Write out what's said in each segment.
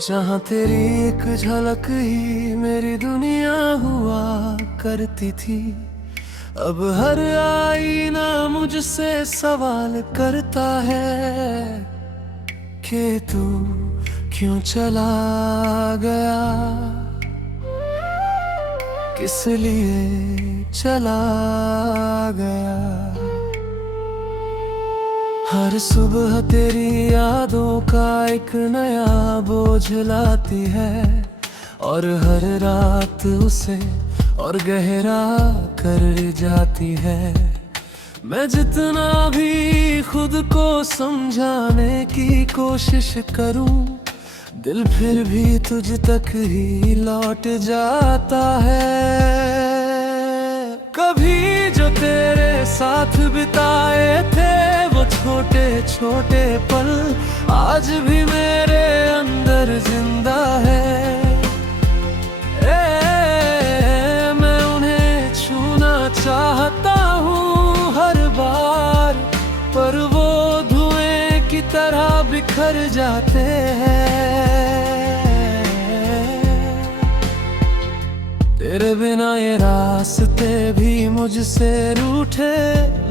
जहाँ तेरी एक झलक ही मेरी दुनिया हुआ करती थी, अब हर आईना मुझसे सवाल करता है कि तू क्यों चला गया, किस लिए चला गया। हर सुबह तेरी यादों का एक नया बोझ लाती है, और हर रात उसे और गहरा कर जाती है। मैं जितना भी खुद को समझाने की कोशिश करूं, दिल फिर भी तुझ तक ही लौट जाता है। कभी जो तेरे साथ बिताए थे वो छोटे छोटे पल आज भी मेरे अंदर जिंदा है। मैं उन्हें छूना चाहता हूँ हर बार, पर वो धुएं की तरह बिखर जाते हैं। तेरे बिना ये रास्ते भी मुझसे रूठे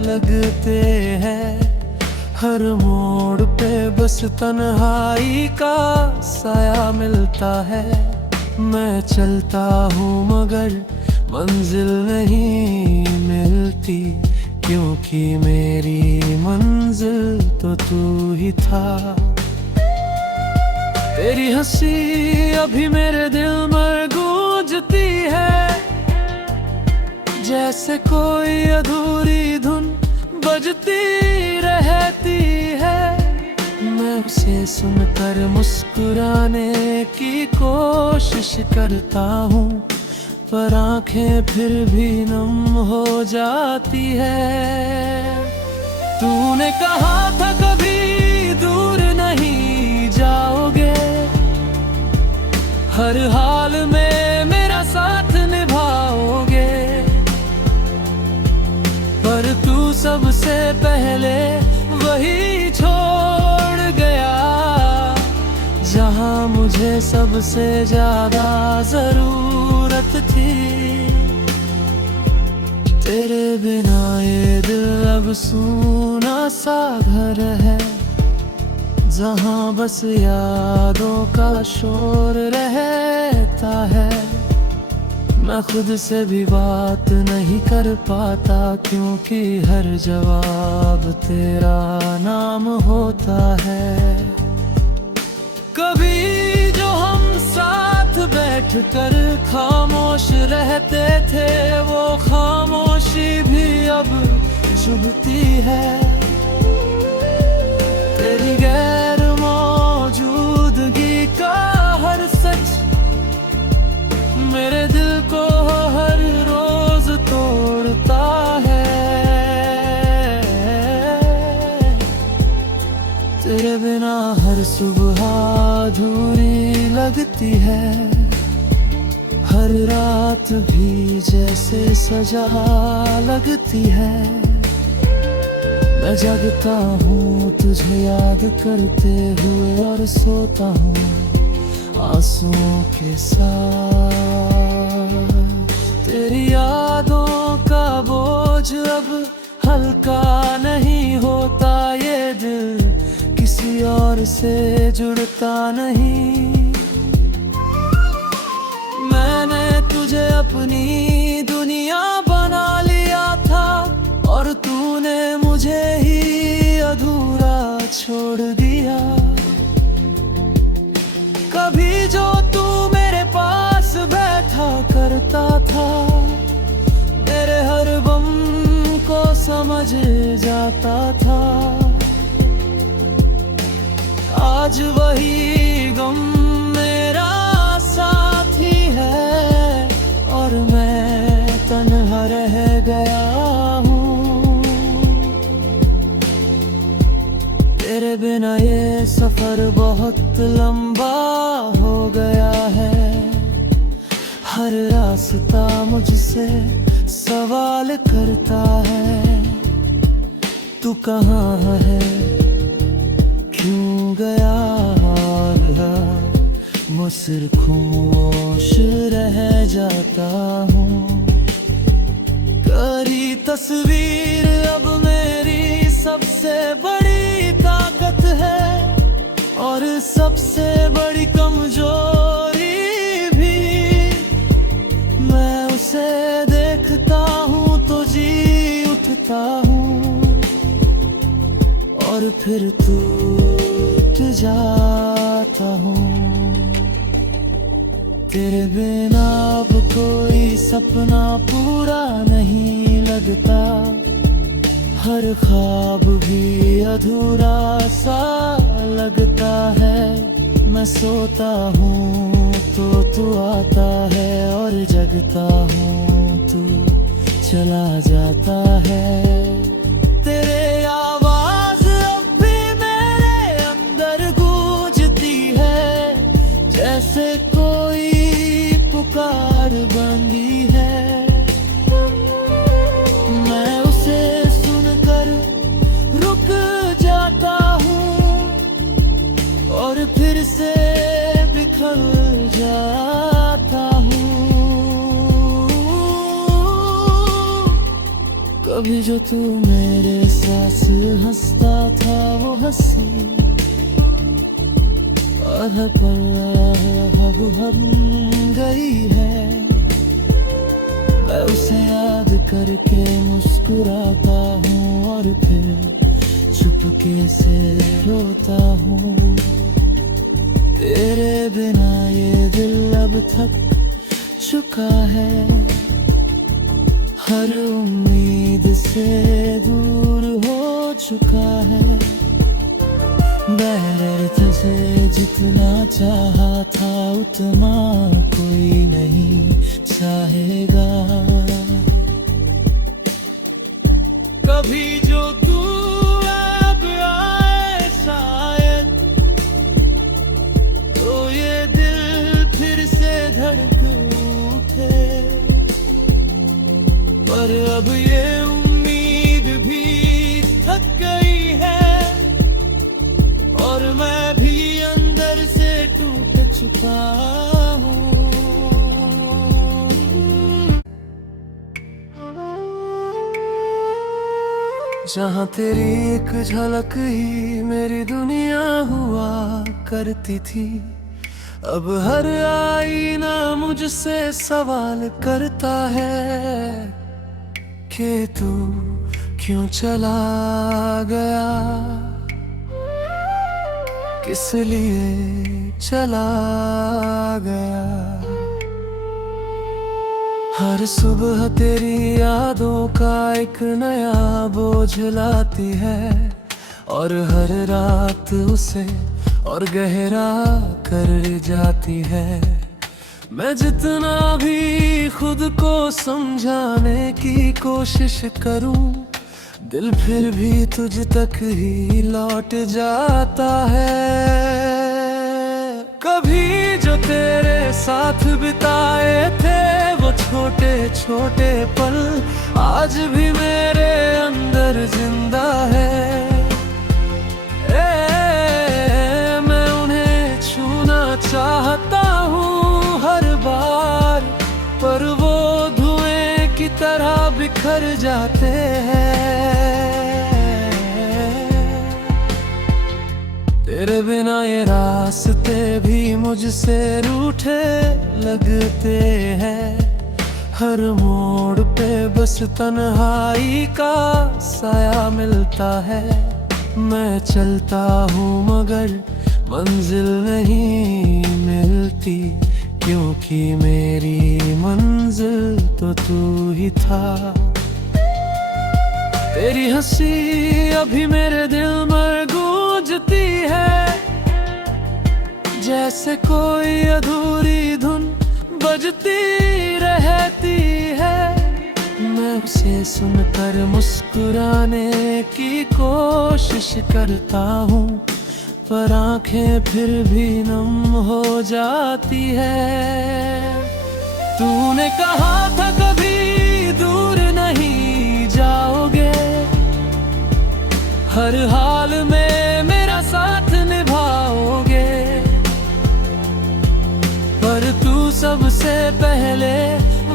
लगते हैं, हर मोड़ पे बस तन्हाई का साया मिलता है। मैं चलता हूँ मगर मंजिल नहीं मिलती, क्योंकि मेरी मंजिल तो तू ही था। तेरी हंसी अभी मेरे दिल में गूंजती है, जैसे कोई अधूरी धुन बजती रहती है। मैं उसे सुनकर मुस्कुराने की कोशिश करता हूँ, पर आंखें फिर भी नम हो जाती है। तूने कहा था कभी दूर नहीं जाओगे, हर हाल में मेरा साथ निभाओगे, पर तू सबसे पहले वही छोड़ गया जहां मुझे सबसे ज्यादा जरूरत थी। तेरे बिना ये दिल अब सूना सा घर है, जहां बस यादों का शोर रहता है। मैं खुद से भी बात नहीं कर पाता, क्योंकि हर जवाब तेरा नाम होता है। कभी जो हम साथ बैठकर खामोश रहते थे, वो खामोशी भी अब चुभती है। तेरी गैर मौजूदगी का हर सच मेरे दिल को हर रोज तोड़ता है। तेरे बिना हर सुबह अधूरी लगती है, हर रात भी जैसे सजा लगती है। मैं जगता हूँ तुझे याद करते हुए, और सोता हूँ आंसुओं के साथ। तेरी यादों का बोझ अब हल्का नहीं होता, ये दिल किसी और से जुड़ता नहीं। मैंने तुझे अपनी दुनिया बना लिया था, और तूने मुझे ही अधूरा छोड़ दिया। कभी जो तू मेरे पास बैठा करता था, मेरे हर गम को समझ जाता था। आज वही गम मेरा साथी है, और मैं तन्हा रह गया हूँ। तेरे बिना ये सफर बहुत लंबा हो गया है, हर रास्ता मुझसे सवाल करता है। तू कहाँ है, क्यों सिर्फ खामोश रह जाता हूँ। करी तस्वीर अब मेरी सबसे बड़ी ताकत है, और सबसे बड़ी कमजोरी भी। मैं उसे देखता हूँ तो जी उठता हूँ, और फिर टूट जाता हूँ। तेरे बिना अब कोई सपना पूरा नहीं लगता, हर ख्वाब भी अधूरा सा लगता है। मैं सोता हूँ तो तू आता है, और जगता हूँ तू चला जाता है। तेरे आवाज अब भी मेरे अंदर गूंजती है, जैसे कोई पुकार बंदी है। मैं उसे सुनकर रुक जाता हूँ, और फिर से बिखर जाता हूँ। कभी जो तू मेरे साथ हंसता था वो हंसी आधा पल अब हम गई है। मैं उसे याद करके मुस्कुराता हूँ, और फिर चुपके से रोता हूँ। तेरे बिना ये दिल अब थक चुका है, हर उम्मीद से दूर हो चुका है। मैं तुझे जितना चाहा था उतना कोई नहीं चाहेगा। कभी जो तू अब आए शायद, तो ये दिल फिर से धड़क उठे। पर अब ये उम्मीद भी थक गई है, और मैं भी अंदर से टूट चुका हूँ। जहाँ तेरी एक झलक ही मेरी दुनिया हुआ करती थी, अब हर आईना मुझसे सवाल करता है कि तू क्यों चला गया, किस लिए चला गया। हर सुबह तेरी यादों का एक नया बोझ लाती है, और हर रात उसे और गहरा कर जाती है। मैं जितना भी खुद को समझाने की कोशिश करूं, दिल फिर भी तुझ तक ही लौट जाता है। कभी जो तेरे साथ बिताए थे वो छोटे छोटे पल आज भी मेरे अंदर जिंदा है। मैं उन्हें छूना चाहता हूँ हर बार, पर वो धुएं की तरह बिखर जाते हैं। तेरे बिना ये रास्ते भी मुझसे रूठे लगते हैं, हर मोड़ पे बस तन्हाई का साया मिलता है। मैं चलता हूँ मगर मंजिल नहीं मिलती, क्योंकि मेरी मंजिल तो तू ही था। तेरी हंसी अभी मेरे दिल में गूंजती है, जैसे कोई अधूरी धुन बजती रहती है। मैं उसे सुनकर मुस्कुराने की कोशिश करता हूँ, पर आंखें फिर भी नम हो जाती है। तूने कहा था कभी दूर नहीं जाओगे, हर हाल में मेरा साथ निभाओगे। सबसे पहले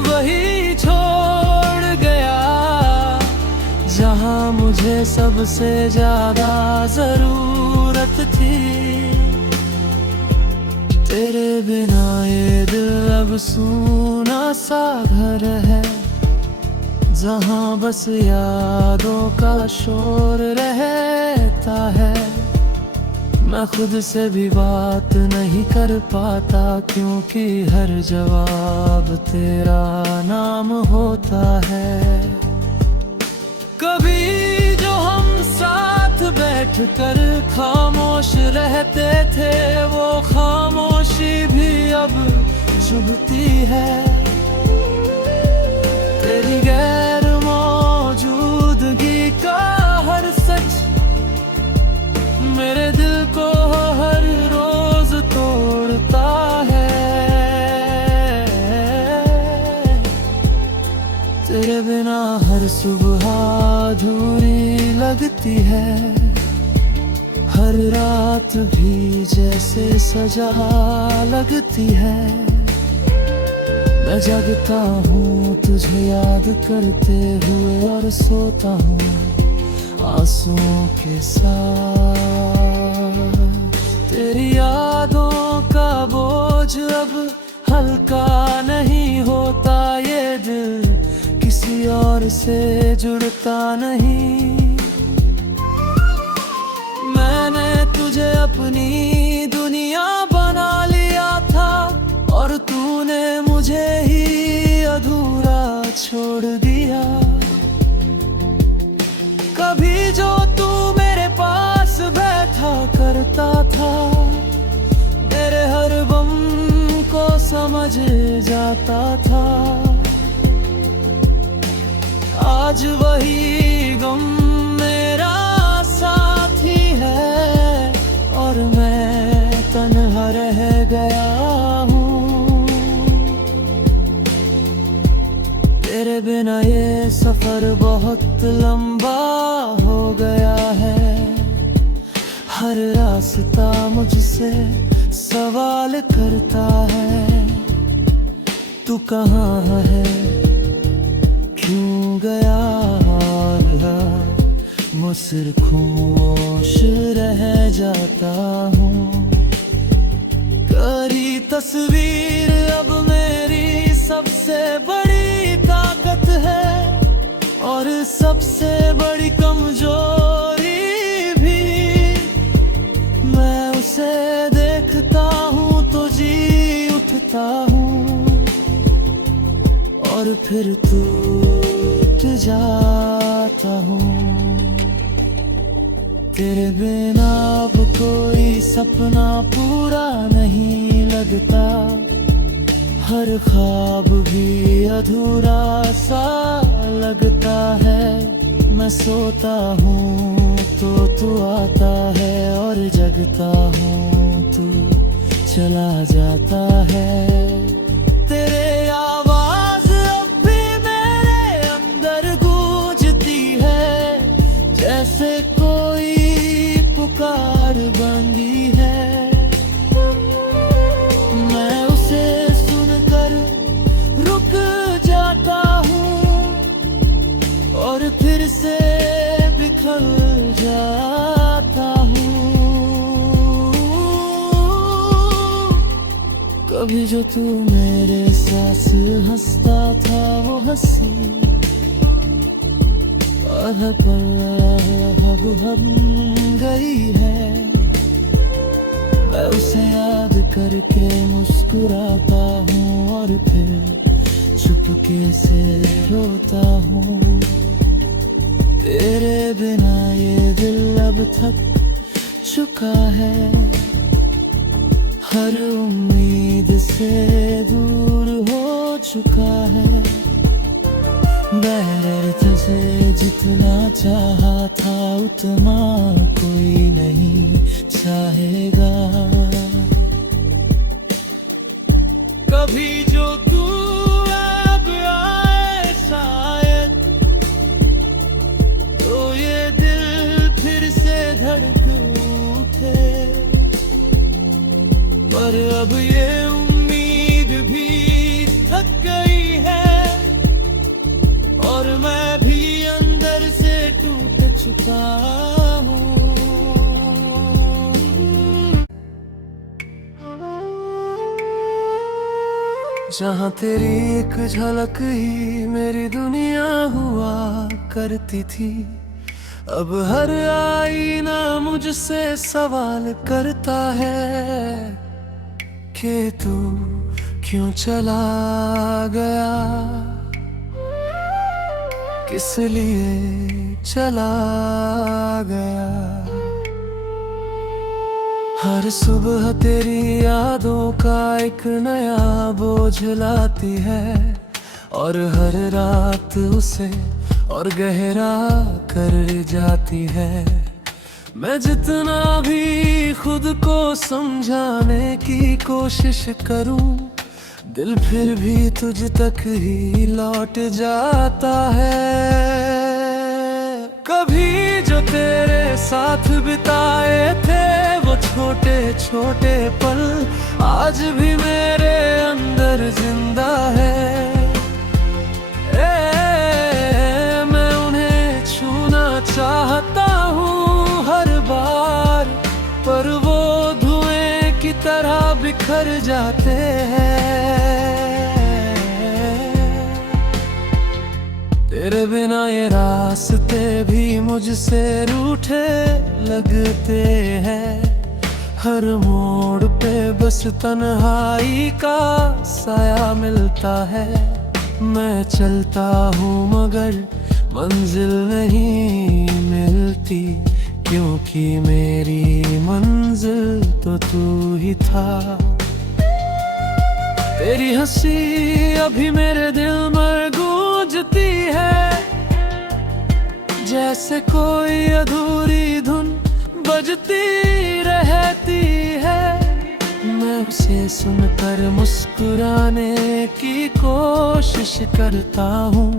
वही छोड़ गया, जहां मुझे सबसे ज्यादा जरूरत थी। तेरे बिना ये दिल अब सूना सा घर है, जहां बस यादों का शोर रहता है। मैं खुद से भी बात नहीं कर पाता, क्योंकि हर जवाब तेरा नाम होता है। कभी जो हम साथ बैठकर खामोश रहते थे, वो खामोशी भी अब चुभती है। तेरी गैर मौजूदगी का हर सच मेरे दिल को हर रोज तोड़ता है। तेरे बिना हर सुबह अधूरी लगती है, हर रात भी जैसे सजा लगती है। मैं जगता हूँ तुझे याद करते हुए, और सोता हूँ आंसुओं के साथ। तेरी यादों का बोझ अब हल्का नहीं होता, ये दिल किसी और से जुड़ता नहीं। मैंने तुझे अपनी दुनिया बना लिया था, और तूने मुझे ही अधूरा छोड़ दिया। कभी जो तू मेरे पास बैठा करता था, मेरे हर गम को समझ जाता था। आज वही गम मेरा साथी है, और मैं तन्हा रह गया हूँ। तेरे बिना ये सफर बहुत लंबा हो गया है। हर रास्ता मुझसे सवाल करता है, तू कहाँ है, क्यों गया? मैं सिर्फ खामोश रह जाता हूँ। तेरी तस्वीर अब मेरी सबसे बड़ी ताकत है, और सबसे बड़ी कमजोरी भी। मैं उसे देखता हूँ तो जी उठता हूँ, और फिर टूट जाता हूँ। तेरे बिना अब कोई सपना पूरा नहीं लगता, हर ख्वाब भी अधूरा सा लगता है। मैं सोता हूँ तो तू आता है, और जगता हूँ तू चला जाता है। तेरे आवाज अब भी मेरे अंदर गूंजती है, जैसे कोई पुकार बंदी है। मैं उसे सुनकर रुक जाता हूँ, और फिर से बिखर जाता हूँ। कभी जो तू मेरे साथ हंसता था, वो हंसी अब गई है। मैं उसे याद करके मुस्कुराता हूँ, और फिर चुपके से रोता हूँ। तेरे बिना ये दिल अब थक चुका है, हर उम्मीद से दूर हो चुका है। मैंने तुझे जितना चाहा था, उतना कोई नहीं चाहेगा। कभी जो तू अब आए शायद, तो ये दिल फिर से धड़क उठे। पर अब ये उम्मीद भी चुका हूँ। जहाँ तेरी एक झलक ही मेरी दुनिया हुआ करती थी, अब हर आईना मुझसे सवाल करता है कि तू क्यों चला गया, किस लिए चला गया। हर सुबह तेरी यादों का एक नया बोझ लाती है, और हर रात उसे और गहरा कर जाती है। मैं जितना भी खुद को समझाने की कोशिश करूं, दिल फिर भी तुझ तक ही लौट जाता है। कभी जो तेरे साथ बिताए थे वो छोटे छोटे पल आज भी मेरे अंदर जिंदा है। मैं उन्हें छूना चाहता हूँ हर बार, पर वो धुएं की तरह बिखर जाते हैं। तेरे बिना ये रास्ते भी मुझसे रूठे लगते हैं, हर मोड़ पे बस तन्हाई का साया मिलता है। मैं चलता हूँ मगर मंजिल नहीं मिलती, क्योंकि मेरी मंजिल तो तू ही था। तेरी हंसी अभी मेरे दिल में गूंजती है, जैसे कोई अधूरी धुन बजती रहती है। मैं उसे सुनकर मुस्कुराने की कोशिश करता हूँ,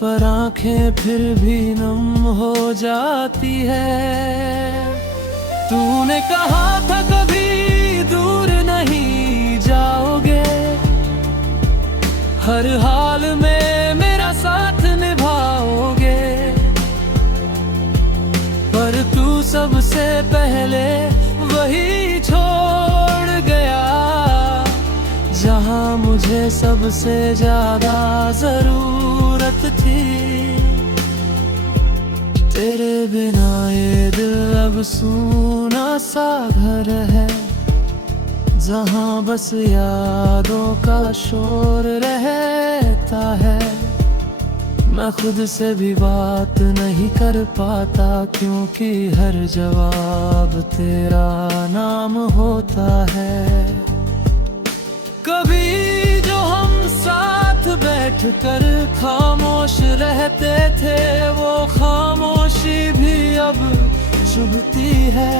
पर आंखें फिर भी नम हो जाती है। तूने कहा था कभी दूर नहीं जाओगे, हर हाल में मेरा साथ निभाओगे, पर तू सबसे पहले वही छोड़ गया, जहां मुझे सबसे ज्यादा जरूरत थी। तेरे बिना ये दिल अब सूना सा घर है, जहां बस यादों का शोर रहता है। मैं खुद से भी बात नहीं कर पाता, क्योंकि हर जवाब तेरा नाम होता है। कभी जो हम साथ बैठकर खामोश रहते थे, वो खामोशी भी अब चुभती है।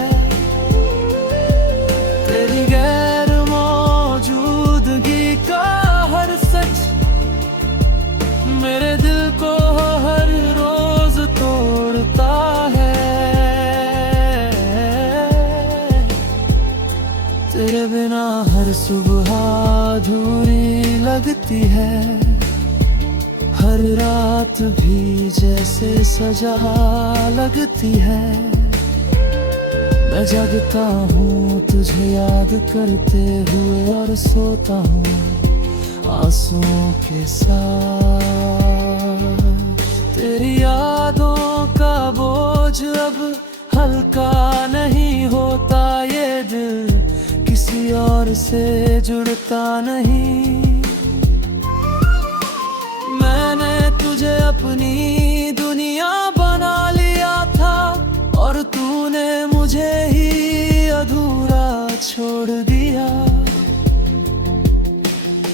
तेरी गैर मौजूदगी का हर सच मेरे दिल को हर रोज तोड़ता है। तेरे बिना हर सुबह अधूरी लगती है, हर रात भी जैसे सजा लगती है। मैं जगता हूँ तुझे याद करते हुए, और सोता हूँ आंसुओं के साथ। तेरी यादों का बोझ अब हल्का नहीं होता, ये दिल किसी और से जुड़ता नहीं। मैंने तुझे अपनी दुनिया बना लिया था, और तूने मुझे ही अधूरा छोड़ दिया।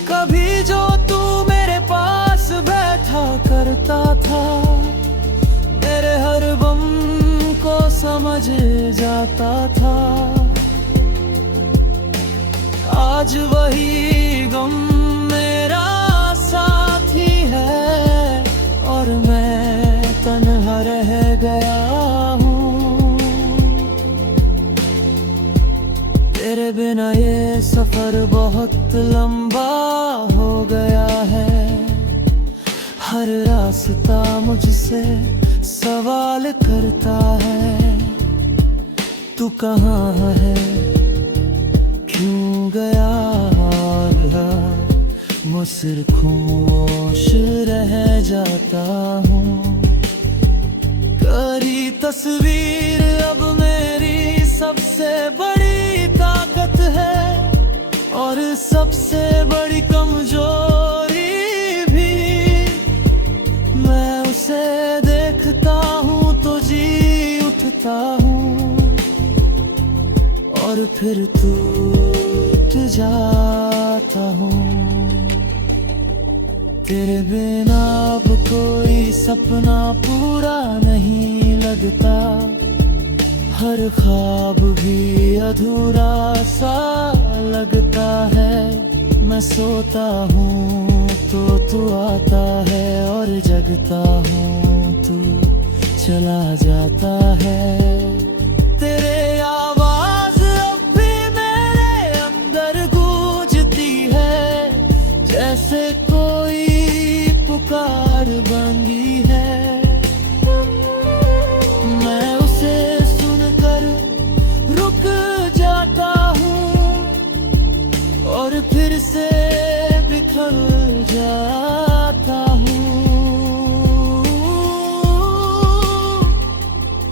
कभी जो तू मेरे पास बैठा करता था, मेरे हर गम को समझ जाता था। आज वही गम मेरा साथी है, और मैं तन्हा रह गया हूँ। तेरे बिना ये सफर बहुत लंबा हो गया है, हर रास्ता मुझसे सवाल करता है, तू कहाँ है, क्यों गया। मैं सिर्फ खामोश रह जाता हूँ। तेरी तस्वीर अब मेरी सबसे बड़ी ताकत है, और सबसे बड़ी कमजोरी भी। मैं उसे देखता हूँ तो जी उठता हूँ, और फिर टूट जाता हूँ। तेरे बिना अब कोई सपना पूरा नहीं लगता, हर ख्वाब भी अधूरा सा लगता है। मैं सोता हूँ तो तू आता है, और जगता हूँ तू चला जाता है। तेरे आवाज अब भी मेरे अंदर गूंजती है, जैसे कोई पुकार बंदी है। मैं उसे सुनकर रुक जाता हूँ, और फिर से बिखर जाता हूँ।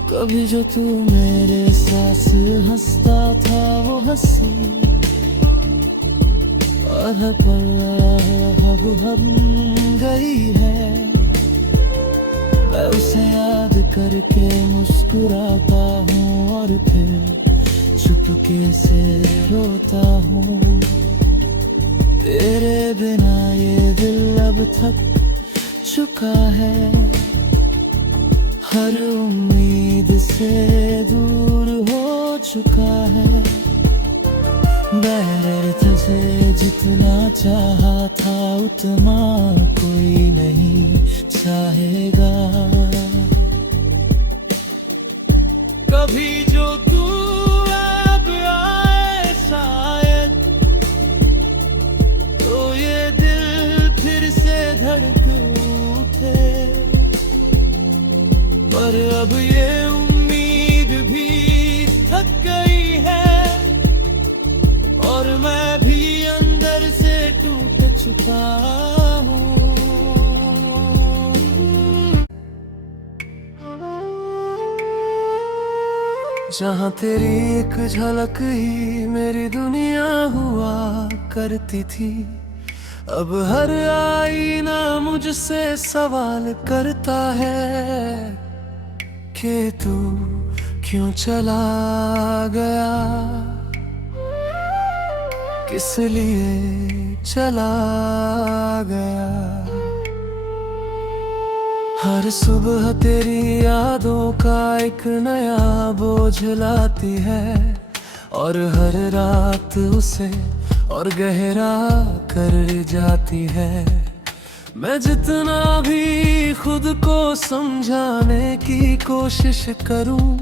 कभी जो तू मेरे साथ हंसता था वो हंसी हर पल अब बन गई है। मैं उसे याद करके मुस्कुराता हूँ, और फिर चुपके से रोता हूँ। तेरे बिना ये दिल अब थक चुका है, हर उम्मीद से दूर हो चुका है। मैं तुझे जितना चाहा था उतना कोई नहीं चाहेगा। कभी जो तू अब आए शायद, तो ये दिल फिर से धड़क उठे। पर अब ये उम्मीद भी थक गई है, और मैं भी अंदर से टूट चुका हूँ। जहाँ तेरी एक झलक ही मेरी दुनिया हुआ करती थी, अब हर आईना मुझसे सवाल करता है कि तू क्यों चला गया, किस लिए चला गया। हर सुबह तेरी यादों का एक नया बोझ लाती है, और हर रात उसे और गहरा कर जाती है। मैं जितना भी खुद को समझाने की कोशिश करूं,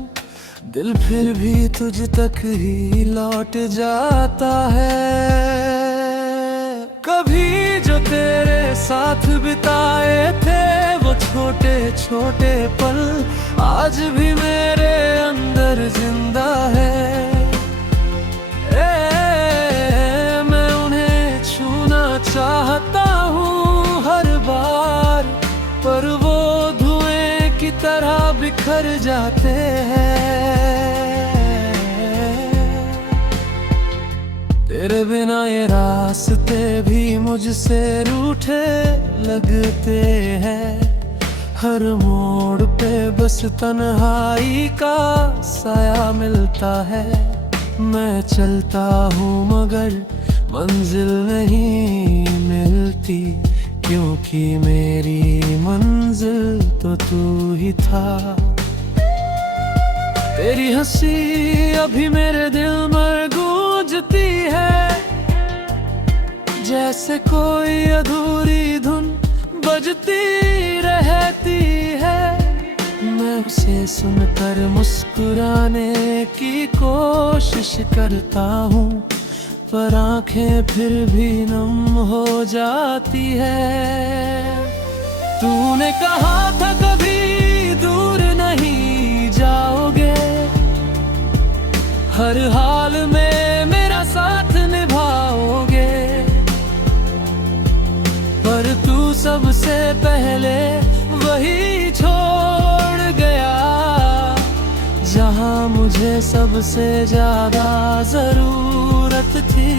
दिल फिर भी तुझ तक ही लौट जाता है। कभी जो तेरे साथ बिताए थे वो छोटे छोटे पल आज भी मेरे अंदर जिंदा है। मैं उन्हें छूना चाहता हूँ हर बार, पर वो धुएं की तरह बिखर जाते हैं। तेरे बिना ये रास्ते भी मुझसे रूठे लगते हैं, हर मोड़ पे बस तन्हाई का साया मिलता है। मैं चलता हूँ मगर मंजिल नहीं मिलती, क्योंकि मेरी मंजिल तो तू ही था। तेरी हंसी अभी मेरे दिल में गूंजती है, जैसे कोई अधूरी धुन बजती रहती है। मैं उसे सुनकर मुस्कुराने की कोशिश करता हूँ, पर आंखें फिर भी नम हो जाती है। तूने कहा था कभी दूर हर हाल में मेरा साथ निभाओगे। पर तू सबसे पहले वही छोड़ गया, जहां मुझे सबसे ज्यादा जरूरत थी।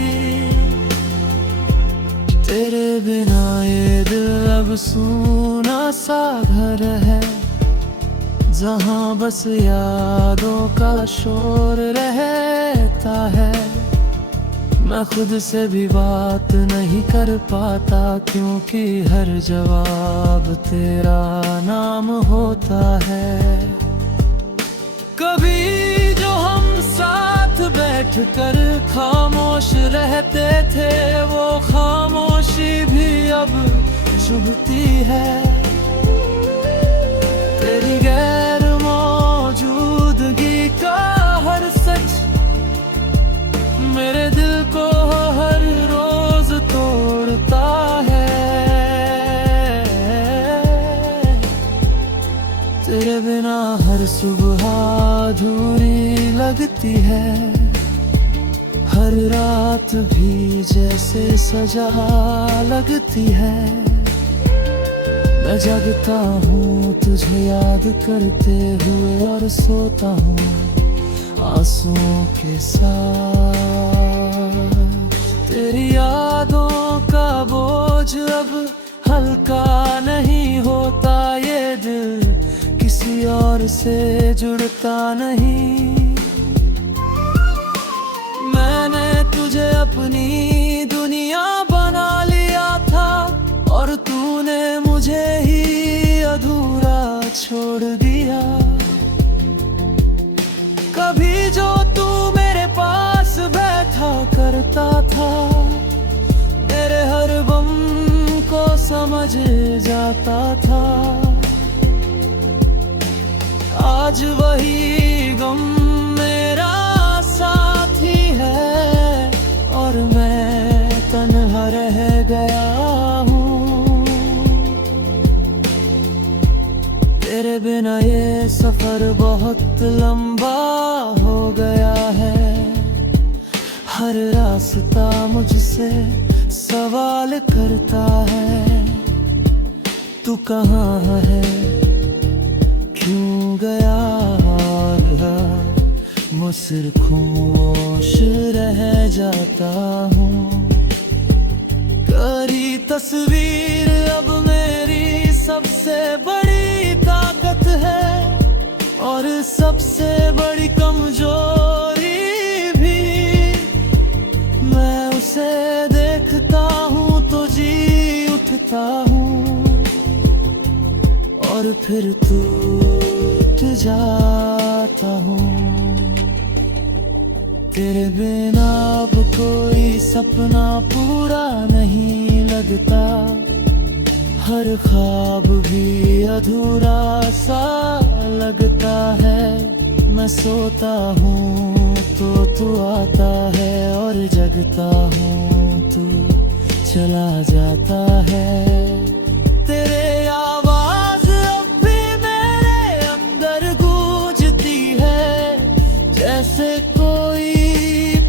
तेरे बिना ये दिल अब सूना सा घर है, जहां बस यादों का शोर रहता है। मैं खुद से भी बात नहीं कर पाता, क्योंकि हर जवाब तेरा नाम होता है। कभी जो हम साथ बैठकर खामोश रहते थे, वो खामोशी भी अब चुभती है। तेरी गैर मौजूदगी का हर सच मेरे दिल को हर रोज तोड़ता है। तेरे बिना हर सुबह अधूरी लगती है, हर रात भी जैसे सजा लगती है। मैं जगता हूँ तुझे याद करते हुए, और सोता हूँ आंसुओं के साथ। तेरी यादों का बोझ अब हल्का नहीं होता, ये दिल किसी और से जुड़ता नहीं। मैंने तुझे अपनी दुनिया बना लिया था, और तूने मुझे ही अधूरा छोड़ दिया। कभी जो तू मेरे पास बैठा करता था, मेरे हर गम को समझ जाता था। आज वही गम मेरा साथी है, और मैं तन्हा रह गया हूँ। तेरे बिना ये सफर बहुत लंबा हो गया है। हर रास्ता मुझसे सवाल करता है, तू कहाँ है, क्यों गया। मैं सिर्फ खामोश रह जाता हूँ। तेरी तस्वीर अब मेरी सबसे बड़ी ताकत है, और सबसे बड़ी कमजोरी भी। मैं उसे देखता हूँ तो जी उठता हूँ, और फिर टूट जाता हूँ। तेरे बिना अब कोई सपना पूरा नहीं लगता, हर ख्वाब भी अधूरा सा लगता है। मैं सोता हूँ तो तू आता है, और जगता हूँ तू चला जाता है। तेरे आवाज अब भी मेरे अंदर गूंजती है, जैसे कोई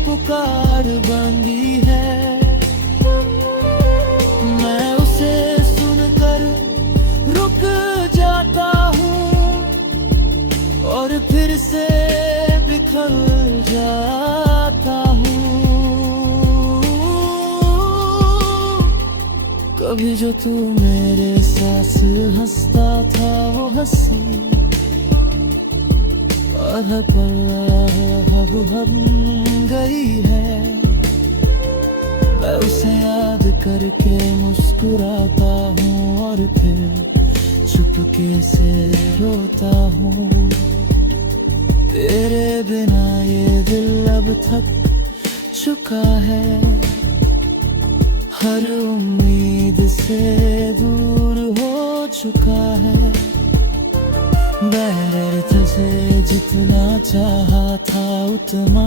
पुकार बंदी है। मैं उसे सुनकर रुक जाता हूँ, और फिर से बिखर जाता हूँ। कभी जो तू मेरे साथ हंसता था, वो हंसी हर पल बन गई है। मैं उसे याद करके मुस्कुराता हूँ, और फिर चुपके से रोता हूँ। तेरे बिना ये दिल अब थक चुका है, हर उम्मीद से दूर हो चुका है। मैंने तुझे जितना चाहा था उतना